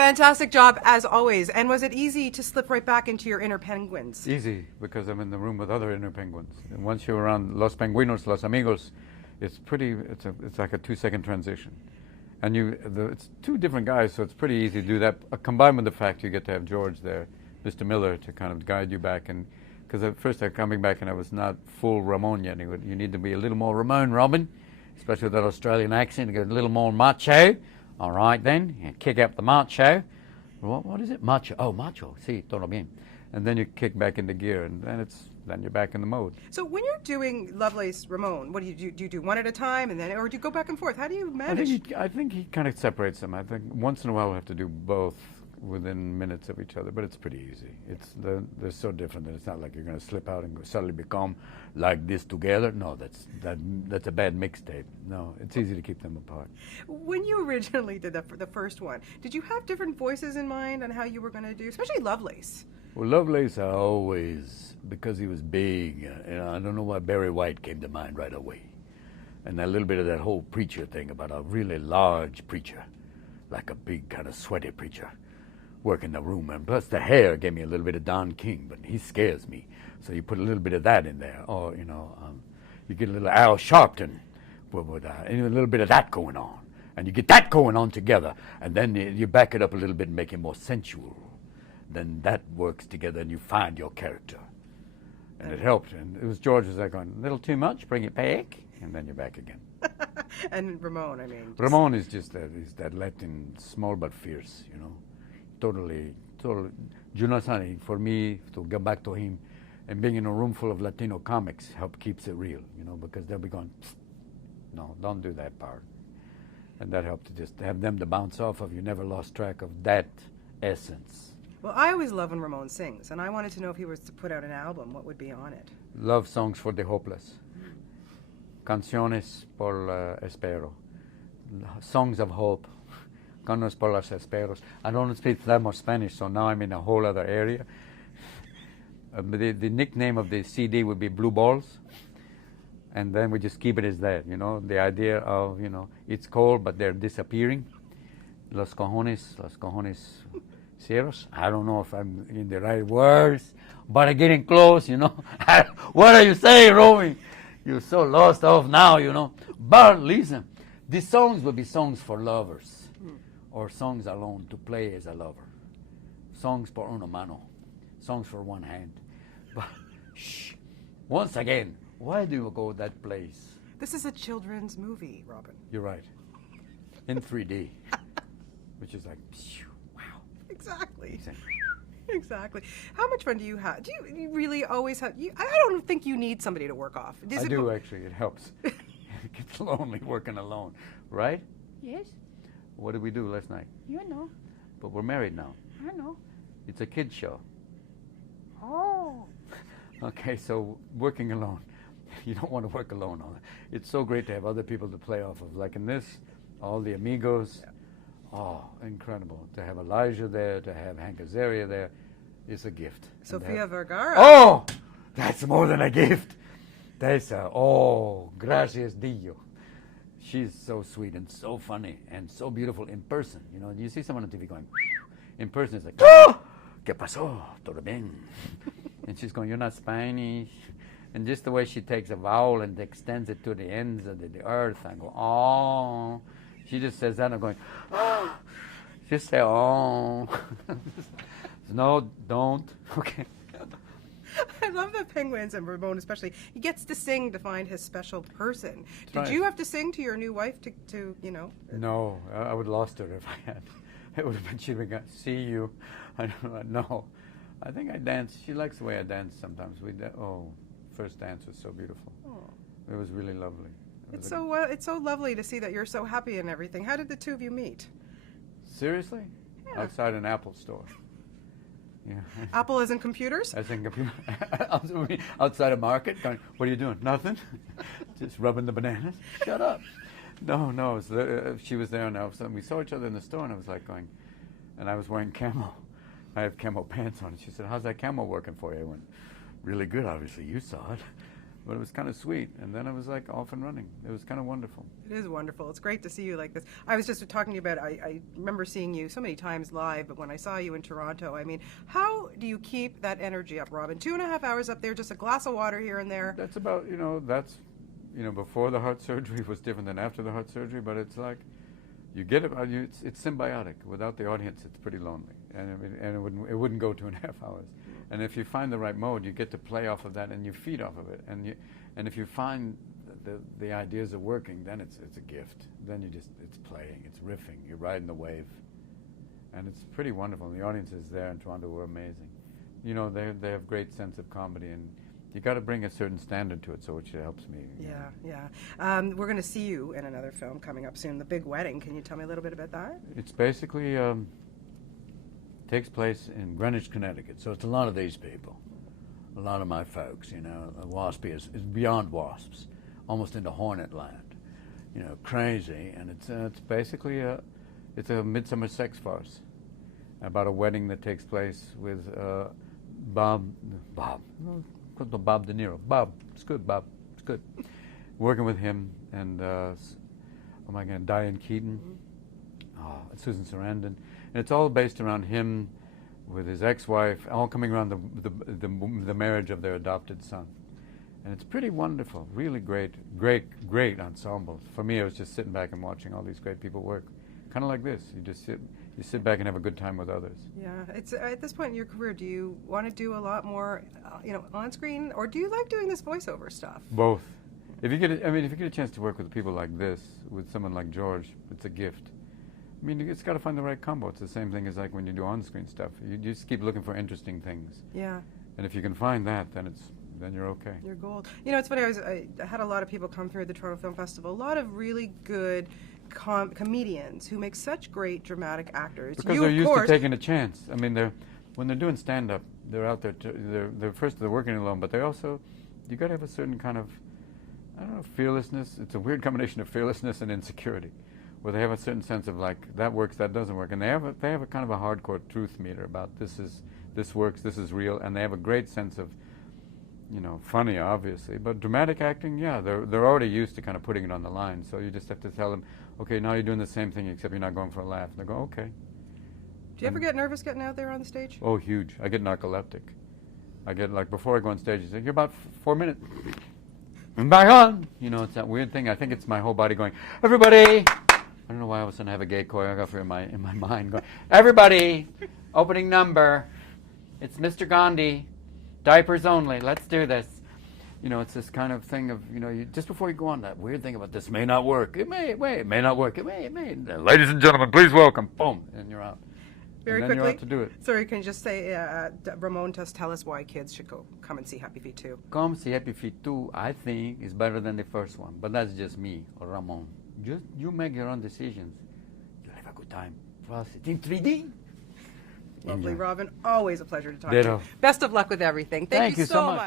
Fantastic job, as always. And was it easy to slip right back into your inner penguins? Easy, because I'm in the room with other inner penguins. And once you're around Los Penguinos, Los Amigos, it's like a 2-second transition. And it's two different guys, so it's pretty easy to do that. Combined with the fact you get to have George there, Mr. Miller, to kind of guide you back. And because at first I'm coming back and I was not full Ramone yet. You need to be a little more Ramone, Robin, especially with that Australian accent. Get a little more macho. All right, then. You kick up the macho. What is it? Macho. Oh, macho. Sí, todo bien. And then you kick back into gear, and then you're back in the mode. So when you're doing Lovelace, Ramone, what do you do? Do you do one at a time, or do you go back and forth? How do you manage? I think he kind of separates them. I think once in a while we'll have to do both within minutes of each other, but it's pretty easy. They're so different that it's not like you're going to slip out and suddenly become like this together. No, that's a bad mixtape. No, it's easy to keep them apart. When you originally did the first one, did you have different voices in mind on how you were going to do, especially Lovelace? Well, Lovelace, I always, because he was big, I don't know why Barry White came to mind right away. And a little bit of that whole preacher thing about a really large preacher, like a big kind of sweaty preacher, working the room. And plus the hair gave me a little bit of Don King, but he scares me. So you put a little bit of that in there. Or, you get a little Al Sharpton with a little bit of that going on. And you get that going on together. And then you back it up a little bit and make it more sensual. Then that works together and you find your character. And it helped. And it was George was like going, a little too much, bring it back, and then you're back again. And Ramone, I mean. Ramone is just that Latin, small but fierce, Totally. For me, to go back to him, and being in a room full of Latino comics keeps it real, because they'll be going, no, don't do that part. And that helped to just have them to bounce off of. You never lost track of that essence. Well, I always love when Ramone sings, and I wanted to know if he was to put out an album, what would be on it? Love songs for the hopeless. Canciones por espero. Songs of hope. Canciones por los esperos. I don't speak that much Spanish, so now I'm in a whole other area. The nickname of the CD would be Blue Balls, and then we just keep it as that, the idea of, it's cold, but they're disappearing. Los cojones cielos. I don't know if I'm in the right words, but I'm getting close, What are you saying, Romy? You're so lost off now, But listen, these songs will be songs for lovers, or songs alone to play as a lover. Songs por una mano, songs for one hand. But, shh, once again, why do you go that place? This is a children's movie, Robin. You're right. In 3D, which is like, wow. Exactly. Exactly. How much fun do you have? Do you really always have? I don't think you need somebody to work off. I do, actually. It helps. It gets lonely working alone, right? Yes. What did we do last night? You know. But we're married now. I know. It's a kid's show. Oh. Okay, so working alone. You don't want to work alone on it. It's so great to have other people to play off of. Like in this, all the amigos. Yeah. Oh, incredible. To have Elijah there, to have Hank Azaria there, is a gift. Sofia Vergara. Oh, that's more than a gift. That's gracias Dio. She's so sweet and so funny and so beautiful in person. You see someone on TV going, in person it's like, oh, ¿qué pasó? Todo bien. And she's going, you're not Spanish. And just the way she takes a vowel and extends it to the ends of the earth, I go, oh. She just says that, and I'm going, oh. Just say, oh. No, don't. Okay. I love the Penguins and Ramone especially. He gets to sing to find his special person. Did right. you have to sing to your new wife to No, I would have lost her if I had. It would have been, she'd have been, see you. No. I think I danced. She likes the way I dance sometimes. First dance was so beautiful. Oh. It was really lovely. It's so lovely to see that you're so happy and everything. How did the two of you meet? Seriously? Yeah. Outside an Apple store. Yeah. Apple as in computers? As in computer. Outside a market. Going, what are you doing? Nothing. Just rubbing the bananas. Shut up. No. She was there, and all of a sudden we saw each other in the store, and I was like going, and I was wearing camo. I have camo pants on. She said, how's that camo working for you? I went, really good, obviously. You saw it. But it was kind of sweet, and then I was like off and running. It was kind of wonderful. It is wonderful. It's great to see you like this. I was just talking to you about, I remember seeing you so many times live, but when I saw you in Toronto, I mean, how do you keep that energy up, Robin? 2.5 hours up there, just a glass of water here and there. That's about, before the heart surgery was different than after the heart surgery, but it's like, you get it, it's symbiotic. Without the audience, it's pretty lonely, and it wouldn't go 2.5 hours. And if you find the right mode, you get to play off of that, and you feed off of it. And if you find the ideas are working, then it's a gift. Then it's playing, it's riffing, you're riding the wave, and it's pretty wonderful. The audiences there in Toronto were amazing. They have great sense of comedy, and you got to bring a certain standard to it, so which helps me. Yeah. We're going to see you in another film coming up soon, The Big Wedding. Can you tell me a little bit about that? It's basically takes place in Greenwich, Connecticut. So it's a lot of these people, a lot of my folks. Waspy is beyond wasps, almost into hornet land. Crazy, and it's basically it's a midsummer sex farce about a wedding that takes place with Bob De Niro. Bob, it's good, Bob, it's good. Working with him and Diane Keaton, Susan Sarandon, and it's all based around him with his ex-wife, all coming around the marriage of their adopted son, and it's pretty wonderful. Really great ensemble. For me, I was just sitting back and watching all these great people work, kind of like this. You sit back and have a good time with others. Yeah, it's at this point in your career, do you want to do a lot more, on screen, or do you like doing this voiceover stuff? Both. If you get a chance to work with people like this, with someone like George, it's a gift. It's got to find the right combo. It's the same thing as like when you do on-screen stuff. You just keep looking for interesting things. Yeah. And if you can find that, then you're okay. You're gold. It's funny. I had a lot of people come through the Toronto Film Festival. A lot of really good comedians who make such great dramatic actors. Because they're used to taking a chance. When they're doing stand-up, they're out there. They're working alone, but they also, you got to have a certain kind of, fearlessness. It's a weird combination of fearlessness and insecurity, where they have a certain sense of like, that works, that doesn't work, and they have a kind of a hardcore truth meter about this works, this is real, and they have a great sense of, funny obviously, but dramatic acting, yeah, they're already used to kind of putting it on the line, so you just have to tell them, okay, now you're doing the same thing except you're not going for a laugh. And they go, okay. Do you ever get nervous getting out there on the stage? Oh, huge. I get narcoleptic. I get like, before I go on stage, you say, you're about 4 minutes. And back on. It's that weird thing. I think it's my whole body going, everybody. I don't know why all of a sudden I have a gay choreographer in my mind going, everybody, opening number. It's Mr. Gandhi, diapers only. Let's do this. It's this kind of thing of, just before you go on, that weird thing about this may not work. It may not work. It may. Ladies and gentlemen, please welcome. Boom, and you're out. Very and then quickly. You have to do it. Sorry, can you just say, Ramone, tell us why kids should come and see Happy Feet 2. Come see Happy Feet 2, I think, is better than the first one. But that's just me or Ramone. Just you make your own decisions. You'll have a good time. Plus, it's in 3D. Lovely, Robin. Always a pleasure to talk Ditto. to you. Best of luck with everything. Thank you so much.